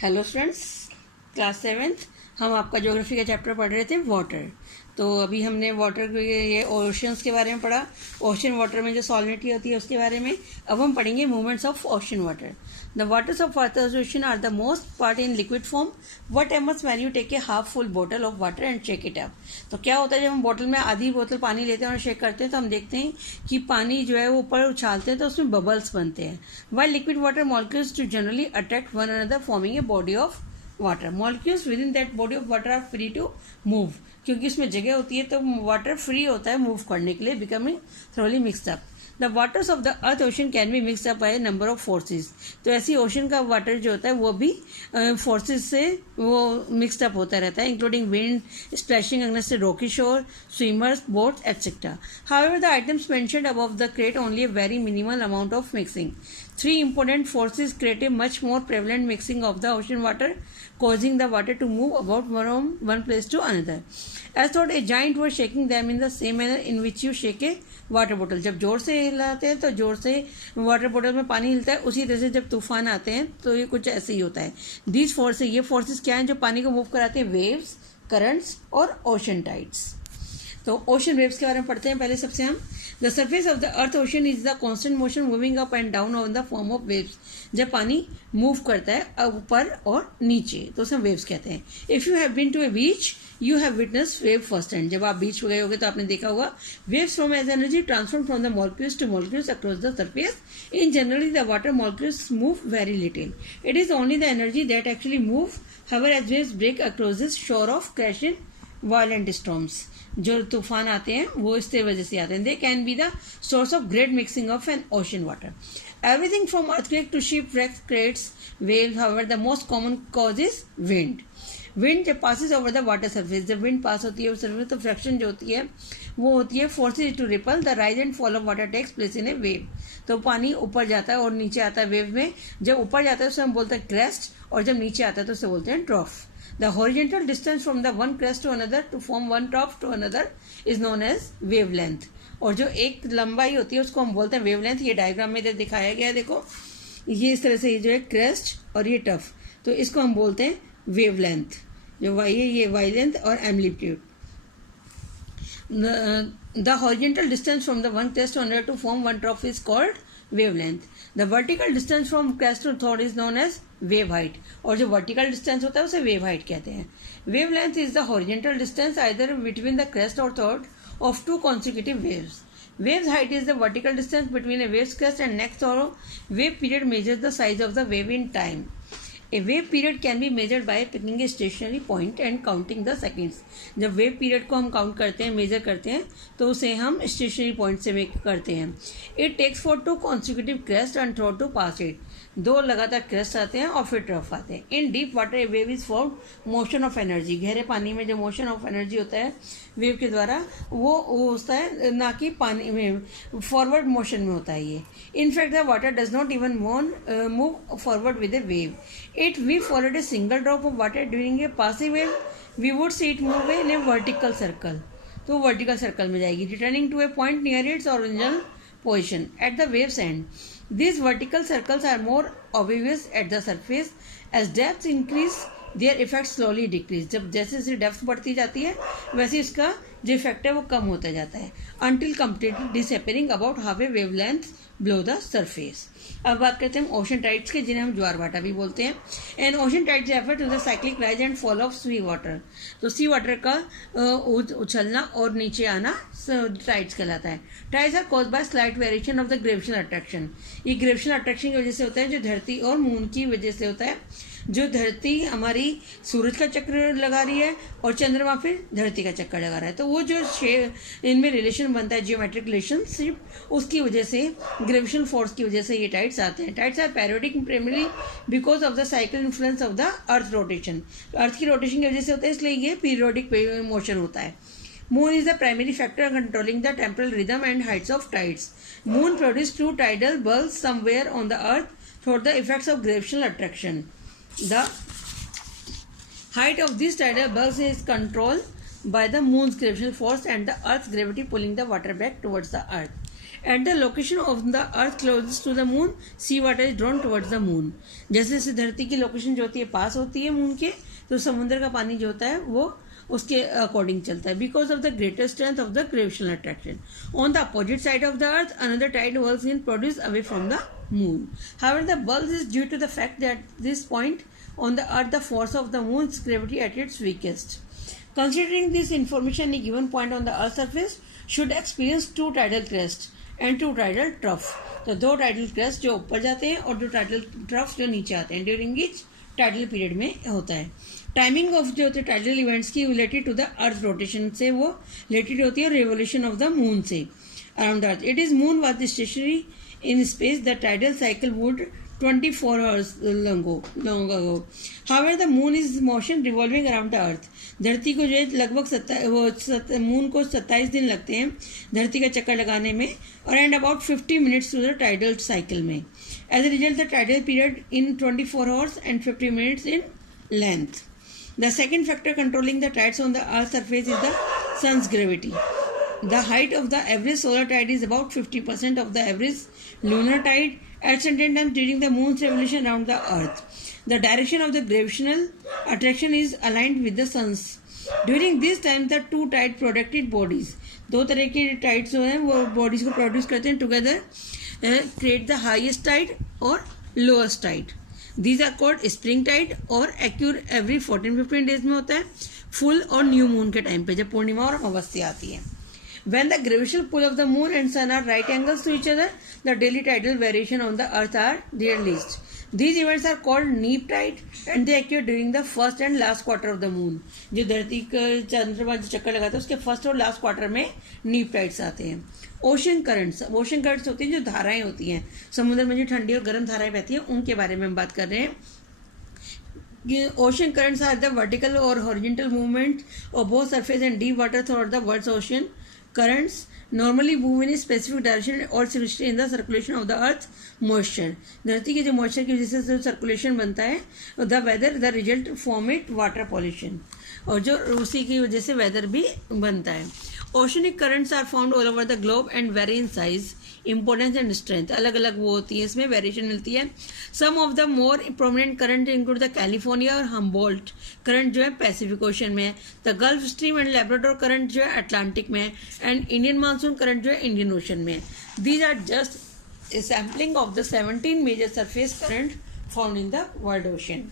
Hello friends, class 7th हम आपका geography का चैप्टर पढ़ रहे थे वाटर। तो अभी हमने वाटर के ये ओशंस के बारे में पढ़ा। ओशन वाटर में जो सॉलिनिटी होती है उसके बारे में। अब हम पढ़ेंगे movements of ocean water. The waters of earth ocean are the most part in liquid form. What एमस when you take a half full bottle of water and shake it up. तो क्या होता है, जब हम बॉटल में आधी बोतल पानी लेते हैं और शेक करते हैं तो हम देखते हैं कि पानी जो है वो ऊपर उछालते हैं तो उसमें बबल्स बनते हैं। While liquid water molecules to generally attract one another forming a body of water. Molecules with in that body of water are free to move. क्योंकि उसमें जगह होती है तो वाटर फ्री होता है मूव करने के लिए, becoming thoroughly mixed up. The waters of the earth ocean can be mixed up by number of forces. तो ऐसी ओशन का वाटर जो होता है वो भी फोर्सेज से वो मिक्सड अप होता रहता है, including wind, splashing against the rocky shore, swimmers, boats etcetera. However the items mentioned above the create only a very minimal amount of mixing. Three important forces create a much more prevalent mixing of the ocean water, causing the water to move about from one place to another. As though a giant were shaking them in the same manner in which you shake a water bottle. जब जोर से हिलाते हैं तो जोर से water bottle में पानी हिलता है, उसी तरह से जब तूफान आते हैं तो ये कुछ ऐसे ही होता है। दीज फोर्सेस, ये फोर्सेस क्या हैं जो पानी को मूव कराते हैं? वेव्स, करंट्स और ओशन टाइड्स। तो ओशन वेव्स के बारे में पढ़ते हैं पहले सबसे हम। The surface of the earth ocean is the constant motion moving up and down on the form of waves. जब पानी मूव करता है ऊपर और नीचे तो उसे वेव्स कहते हैं। If you have been to a beach you have witness wave first hand. जब आप बीच पे गए होगे तो आपने देखा होगा waves from as energy transform from the molecules to molecules across the surface. In generally the water molecules move very little. It is only the energy that actually move however as waves break across this shore off crash in violent storms. जो तूफान आते हैं वो इस वजह से आते हैं। They can be the source of great mixing of an ocean water. Everything from earthquake to शिपwrecks creates waves. However, the most common cause is wind. Wind जब passes over the water surface, जब wind pass होती है उस surface तो fraction जो होती है वो होती है forces to ripple the rise and fall of water takes place in a wave. तो पानी ऊपर जाता है और नीचे आता है वेव में। जब ऊपर जाता है उसे हम बोलते हैं क्रेस्ट, और जब नीचे आता है तो उसे बोलते हैं trough. The horizontal distance from the one crest to another to form one trough to another is known as wave length. और जो एक लंबाई होती है उसको हम बोलते हैं वेव लेंथ। ये डायग्राम में इधर दिखाया गया है, देखो ये इस तरह से, ये जो है क्रेस्ट और ये टफ, तो इसको हम बोलते हैं वेव लेंथ। जो वाई है ये वाई लेंथ और amplitude. The horizontal distance from the one crest to another to form one trough is called wave length. The vertical distance from crest to throat is known as wave height. और जो vertical distance होता है उसे wave height कहते हैं। Wavelength is the horizontal distance either between the crest और throat of two consecutive waves. Wave's height is the vertical distance between a wave's crest and next throw. Wave period measures the size of the wave in time. A wave period can be measured by picking a stationary point and counting the seconds. जब wave period को हम count करते हैं, major करते हैं, तो उसे हम स्टेशनरी पॉइंट से मेक करते हैं। It takes for two consecutive crest and trough to pass it. दो लगातार क्रेस्ट आते हैं और फिर ट्रफ आते हैं। इन deep water A wave is form motion of energy. गहरे पानी में जो मोशन ऑफ एनर्जी होता है वेव के द्वारा वो होता है, ना कि पानी में फॉरवर्ड मोशन में होता है ये। In fact the water does not even move forward with a wave. It we followed a single drop of water during a passing wave we would see it move in a vertical circle. तो vertical circle में जाएगी, returning to a point near its original position at the wave's end. These vertical circles are more obvious at the surface. As depths increase, their effect slowly decrease. जब जैसे जैसे depth बढ़ती जाती है वैसे इसका जो इफेक्ट है वो कम होता जाता है, until completely disappearing about half a wavelength below the surface. अब बात करते हैं ओशन टाइड्स के, जिन्हें हम ज्वार भाटा भी बोलते हैं। And ocean tides refer to the cyclic rise and fall of sea water. तो सी वाटर का उछलना और नीचे आना टाइड्स कहलाता है। Tides are caused by slight variation of the gravitational attraction. ये ग्रेविटेशनल अट्रैक्शन की वजह से होता है, जो धरती और मून की वजह से होता है। जो धरती हमारी सूरज का चक्र लगा रही है और चंद्रमा फिर धरती का चक्कर लगा रहा है, तो वो जो इनमें रिलेशन बनता है, जियोमेट्रिक रिलेशनशिप, उसकी वजह से, ग्रेविटेशनल फोर्स की वजह से ये टाइड्स आते हैं। Tides are periodic primary because of the cycle influence of the earth rotation. Earth की रोटेशन की वजह से होता है, इसलिए ये पीरियोडिक मोशन होता है। Moon is the primary factor controlling the temporal rhythm and heights of tides. Moon produces two tidal bulbs somewhere on the earth through the effects of gravitational attraction. The height of these tidal bulbs is controlled by the moon's gravitational force and the earth's gravity pulling the water back towards the earth. At the location of the earth closest to the moon, sea water is drawn towards the moon. जैसे जैसे धरती की location जो होती है पास होती है moon के, तो समुद्र का पानी जो होता है वो उसके अकॉर्डिंग चलता है, because of the greater strength of the gravitational attraction. On the opposite side of the earth another tide whirls in produced away from the moon. However, the whirl is due to the fact that this point on the earth the force of the moon's gravity at its weakest. Considering this information, a given point on the earth's surface should experience two tidal crests and two tidal trough. तो दो tidal crest जो ऊपर जाते हैं और दो tidal trough जो नीचे आते हैं ड्यूरिंग ईच टाइडल पीरियड में होता है. टाइमिंग ऑफ जो होते हैं टाइडल इवेंट्स की related to the earth rotation से वो रिलेटेड होती है रेवोल्यूशन ऑफ द मून से around the earth. It is moon was stationary in space. The tidal cycle would 24 hours long ago. However, the moon is motion revolving around the earth. धरती को जो है लगभग moon को 27 दिन लगते हैं धरती का चक्कर लगाने में और and about 50 minutes to the tidal cycle में. As a result, the tidal period in 24 hours and 50 minutes in length. The second factor controlling the tides on the earth's surface is the sun's gravity. The height of the average solar tide is about 50% of the average lunar tide at certain times during the moon's revolution around the earth. The direction of the gravitational attraction is aligned with the sun's. During this time, the two tide produced bodies, दो तरह के tides जो हैं वो bodies को produce करते हैं together create the highest tide और lowest tide. These are called spring tide और occur every 14-15 days में होता है full और new moon के टाइम पे जब पूर्णिमा और अमावस्या आती है. When the gravitational pull of the moon and sun are right angles to each other, the daily tidal variation on the earth are released. These events are called neap tide and they occur during the first and last quarter of the moon. जो धरती का चंद्रमा जो चक्कर लगाता है उसके first और लास्ट क्वार्टर में नीप टाइड्स आते हैं. ओशन करंट्स होती हैं जो धाराएं होती हैं समुद्र में जो ठंडी और गर्म धाराएं बहती हैं उनके बारे में हम बात कर रहे हैं. Ocean currents are the vertical or horizontal movement of both surface and deep water throughout the world's ocean. Currents normally move in a specific direction or symmetry in the circulation of the earth moisture. धरती के जो moisture की वजह से जो circulation बनता है the whether the result form it water pollution और जो उसी की वजह से वेदर भी बनता है. Oceanic currents are found all over the globe and very in size importance and strength. अलग अलग वो होती है इसमें वेरिएशन मिलती है. Some of the more prominent current include the California और हम्बोल्ट करंट जो है पैसिफिक ओशन में है. The Gulf Stream and Labrador current जो है अटलांटिक में है एंड इंडियन मानसून करंट जो है इंडियन ओशन में है. These are just a sampling of the 17 major surface current found in the world ocean.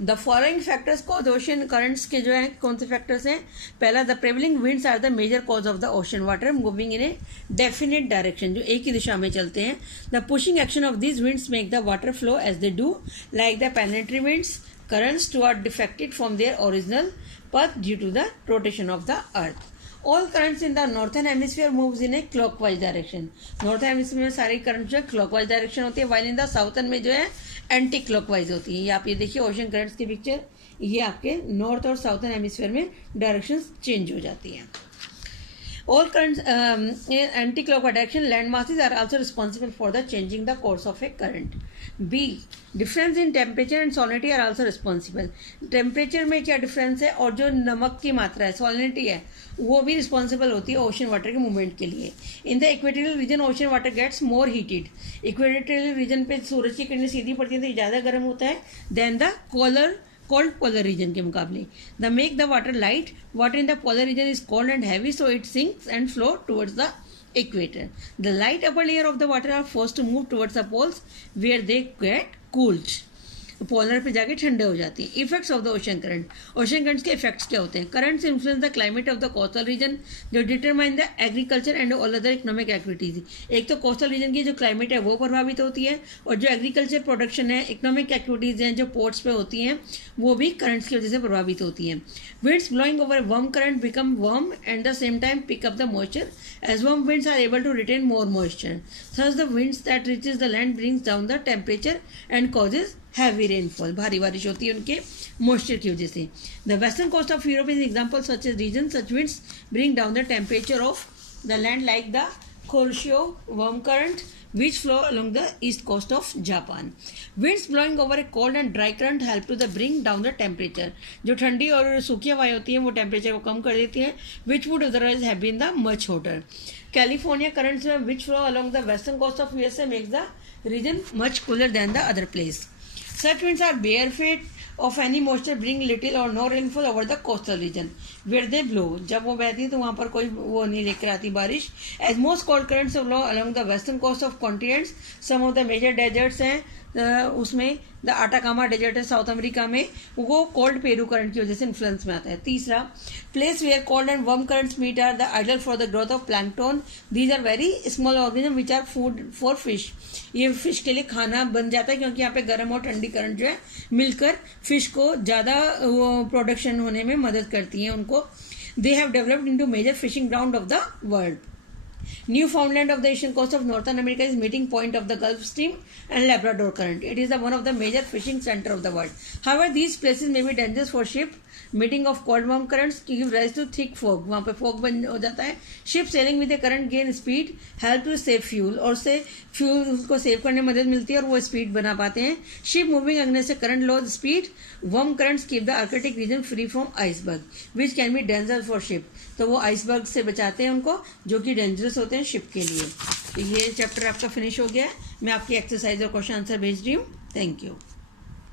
The following factors cause ocean currents के जो है कौन से फैक्टर्स हैं. पहला the prevailing winds are the major cause of the ocean water moving in a definite direction जो एक ही दिशा में चलते हैं. The pushing action of these winds make the water flow as they do like the planetary winds currents to are defected from their original path due to the rotation of the earth. All currents in the northern hemisphere moves in a clockwise direction. Northern hemisphere में सारी currents जो है clockwise direction होती है while in the southern में जो है anti clockwise होती है. ये आप ये देखिए ओशन करंट्स की पिक्चर ये आपके नॉर्थ और साउथर्न हेमिस्फीयर में डायरेक्शंस चेंज हो जाती हैं. All currents anti clockwise direction land masses are also responsible for the changing the course of a current. B. Difference in temperature and salinity are also responsible. Temperature में क्या difference है और जो नमक की मात्रा है salinity है वो भी रिस्पॉन्सिबल होती है ओशन वाटर के मूवमेंट के लिए. In the equatorial region ocean water gets more heated. Equatorial region पे सूरज की किरणें सीधी पड़ती है तो ज़्यादा गर्म होता है then the cold polar region के मुकाबले. The make the water light. Water in the polar region is cold and heavy, so it sinks and flow towards the equator. The light upper layer of the water are forced to move towards the poles where they get cooled. Polar पे जाके ठंडे हो जाती है. Effects of the ocean current. Ocean currents के effects क्या होते हैं. Currents influence the climate of the coastal region जो determine the agriculture and all other economic activities. एक तो कोस्टल रीजन की जो क्लाइमेट है वो प्रभावित होती है और जो एग्रीकल्चर प्रोडक्शन है इकोनॉमिक एक्टिविटीज हैं जो पोर्ट्स पे होती हैं वो भी करंट्स की वजह से प्रभावित होती हैं. Winds blowing over warm current become warm and the same time pick up the moisture as warm winds are able to retain more moisture. Thus the winds that reaches the land brings down the temperature and causes heavy rainfall. भारी बारिश होती है उनके moisture की वजह से. The western coast of Europe is an example such as regions such winds bring down the temperature of the land like the Kuroshio warm current which flow along the east coast of Japan. Winds blowing over a cold and dry current help to the bring down the temperature. जो ठंडी और सूखी हवाएं होती हैं वो temperature को कम कर देती हैं, which would otherwise have been the much hotter. California currents which flow along the western coast of USA makes the region much cooler than the other place. Such winds are bare feet of any moisture, bring little or no rainfall over the coastal region where they blow. जब वो बहती है तो वहाँ पर कोई वो नहीं लेकर आती बारिश. As most cold currents blow along the western coast of continents, some of the major deserts हैं उसमें द आटाकामा डेजर्ट है साउथ अमेरिका में, वो कोल्ड पेरू करंट की वजह से इन्फ्लुएंस में आता है. तीसरा, place where cold and warm currents meet are the ideal for the growth of plankton. These are very small organism which are food for fish. ये फिश के लिए खाना बन जाता है क्योंकि यहाँ पे गर्म और ठंडी करंट जो है मिलकर फिश को ज़्यादा प्रोडक्शन होने में मदद करती हैं उनको. They have developed into major fishing ground of the world. Newfoundland of the eastern coast of Northern America is meeting point of the Gulf Stream and Labrador Current. It is one of the major fishing center of the world. However, these places may be dangerous for ship. Meeting of cold warm currents give rise to thick fog. वहाँ पे fog बन हो जाता है. Ship sailing with the current gain speed help to save fuel. और से fuel को save करने में मदद मिलती है और वो speed बना पाते हैं. Ship moving against a current low speed. Warm currents keep the Arctic region free from iceberg, which can be dangerous for ship. तो वो आइसबर्ग से बचाते हैं उनको जो कि डेंजरस होते हैं शिप के लिए. तो ये चैप्टर आपका फिनिश हो गया है. मैं आपकी एक्सरसाइज और क्वेश्चन आंसर भेज रही हूँ. Thank you.